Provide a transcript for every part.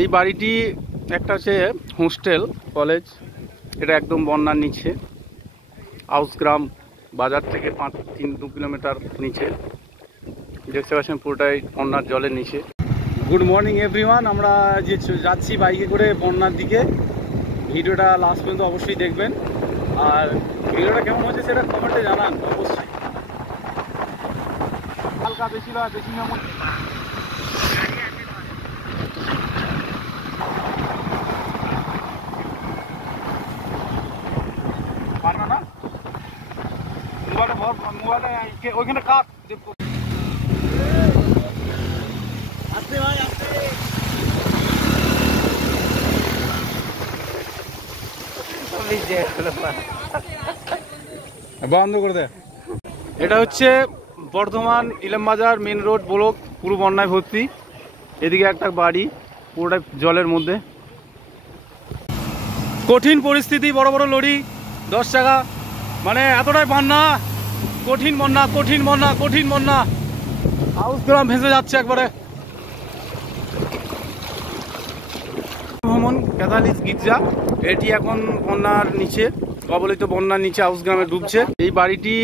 এই বাড়িটি একটা হচ্ছে হোস্টেল কলেজ, এটা একদম বন্যার নিচে, আউসগ্রাম বাজার থেকে 2 কিলোমিটার নিচে। দেখতে পাচ্ছেন পুরোটাই বন্যার জলের নিচে। গুড মর্নিং এভরিওয়ান, আমরা যে যাচ্ছি বাইকে করে বন্যার দিকে। ভিডিওটা লাস্ট পর্যন্ত অবশ্যই দেখবেন, আর ভিডিওটা কেমন হচ্ছে সেটা কমেন্টে জানান অবশ্যই। হালকা বেশি না, বেশি না পারবে না। মোবাইলে ওইখানে কাট আসতে ভাই, আসতে বন্ধ করে দে। এটা হচ্ছে Bardhaman Ilambazar main road block, পুরো বন্যায় ভর্তি। এদিকে একটা বাড়ি পুরোটাই জলের মধ্যে, কঠিন পরিস্থিতি। বড় বড় লরি 10 টাকা, মানে এতটাই বন্যা, কঠিন বন্যা, কঠিন বন্যা, কঠিন বন্যা। আউসগ্রাম ভেসে যাচ্ছে একবারে। ভ্রমণ ক্যাথালিক গির্জা, এটি এখন বন্যার নিচে, কবলিত বন্যার নিচে আউসগ্রামে ডুবছে। এই বাড়িটি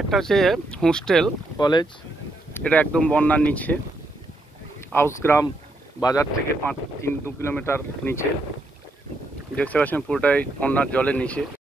একটা হচ্ছে হোস্টেল কলেজ, এটা একদম বন্যার নিচে, আউসগ্রাম বাজার থেকে 2 কিলোমিটার নিচে। দেখতে পাচ্ছেন পুরোটাই বন্যার জলের নিচে।